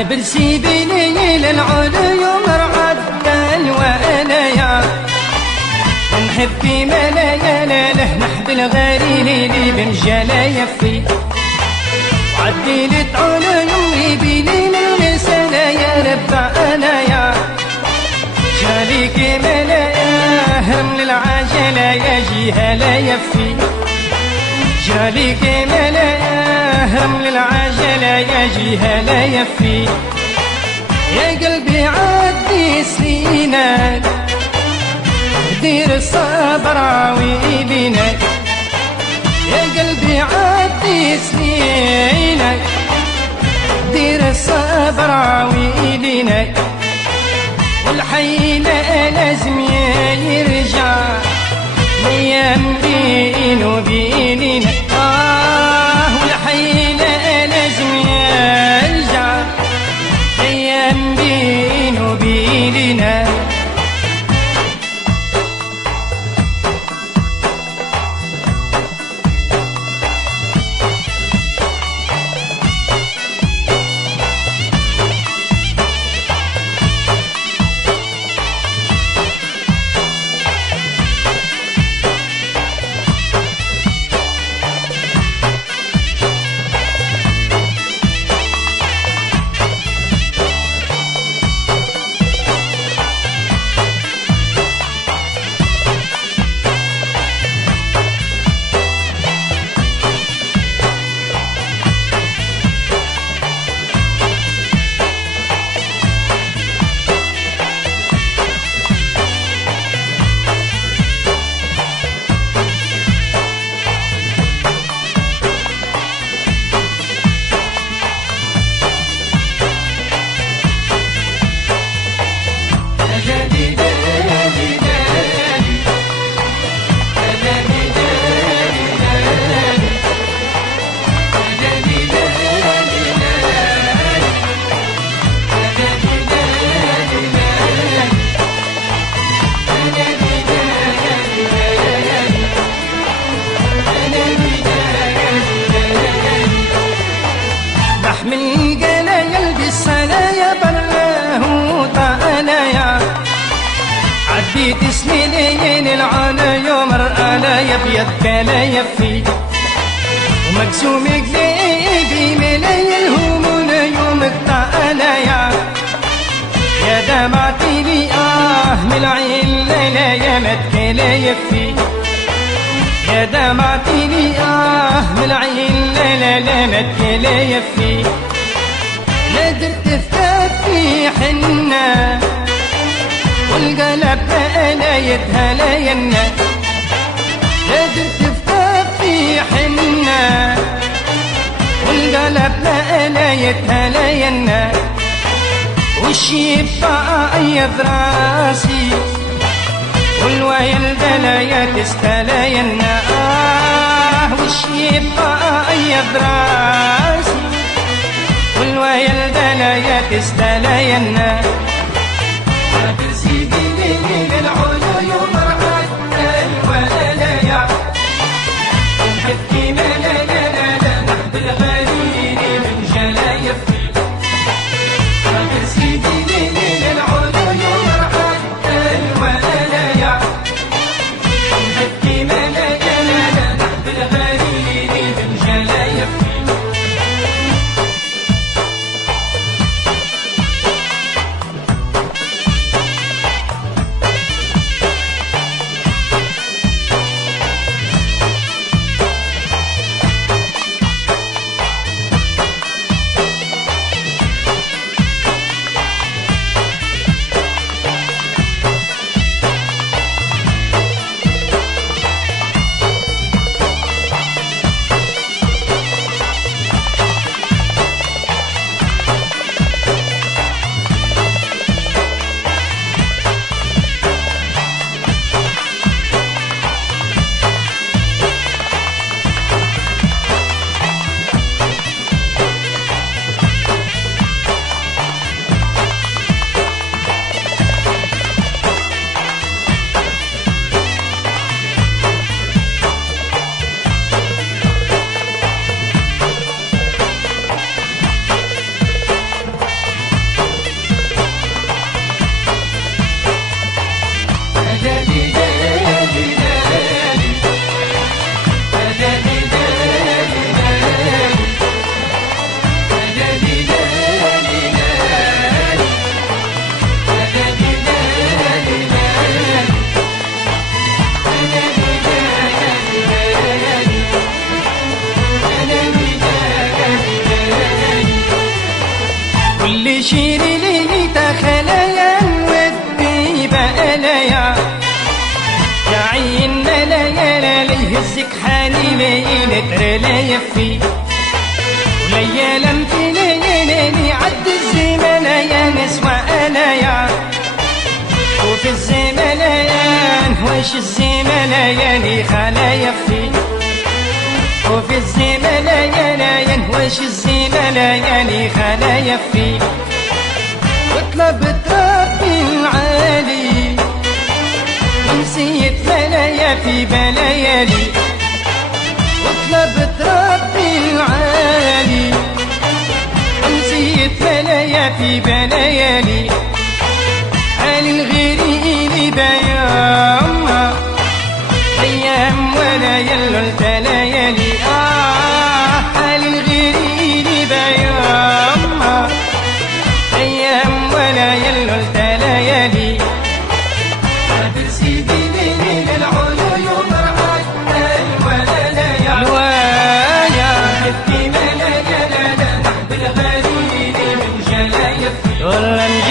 برسي بيني للعليوم رعدل وأنايا نحبي ملايا له نحب الغريلي لي بمجالا يفي وعدي لي طعون يمري بيني للمسالة يا ربع أنايا شاليك ملايا هرم للعجلة يا جيها لا يفي جاليك ملايا هرم للعجلة يا جيها لا يفي يا قلبي عدي سنينك دير الصبر عويلينك يا قلبي عدي سنينك دير الصبر عويلينك والحي لا لازم يرجع الايام بين وبيننا والحي لا لازم يرجع الايام بين وبيننا عديت سنين العنا يوم رأنا يبيض كلا يفي ومقسوم قلبي ملايا الهموم يوم الطانا يا دمعتي لي من العين لا متكلا يفي يا دمعتي لي من العين لا متكلا يفي لا درت في حنة والقلب أنا يتهلاينا لا درت في حنة والقلب أنا يتهلاينا والشيبة أيض راسي والويل بلايا تستلاينا والشيبة أيض راسي والويل بلايا تستلاينا برسي بيني للعيون رعدل وأنايا نحبي ملايا نحب الغريلي بمجالا يفي برسي بيني للعيون رعدل وأنايا نحبي ملايا نحب الغريلي بمجالا يفي شيري لي تخليا ودي بقليا يا عين ليالي يهزك حالي ليلة ترى يفي وليالا في ليالي عد الزمان يا نسوى ألايا وفي الزمان وش الزمان خلا يفي وفي الزمان وش الزمان خلا يفي وطلبت ربي العالي ونسيت بلايا في بلايالي وطلبت ربي العالي ونسيت بلايا في بلايالي علي الغيري بياما ايام ولا يلو ليالي علي الغيري بياما ايام ولا يلو ليالي قابل سيدي ليل العيون رعاك الولايا الوايا يبكي ملايا لا بالغالي من جلايا في والله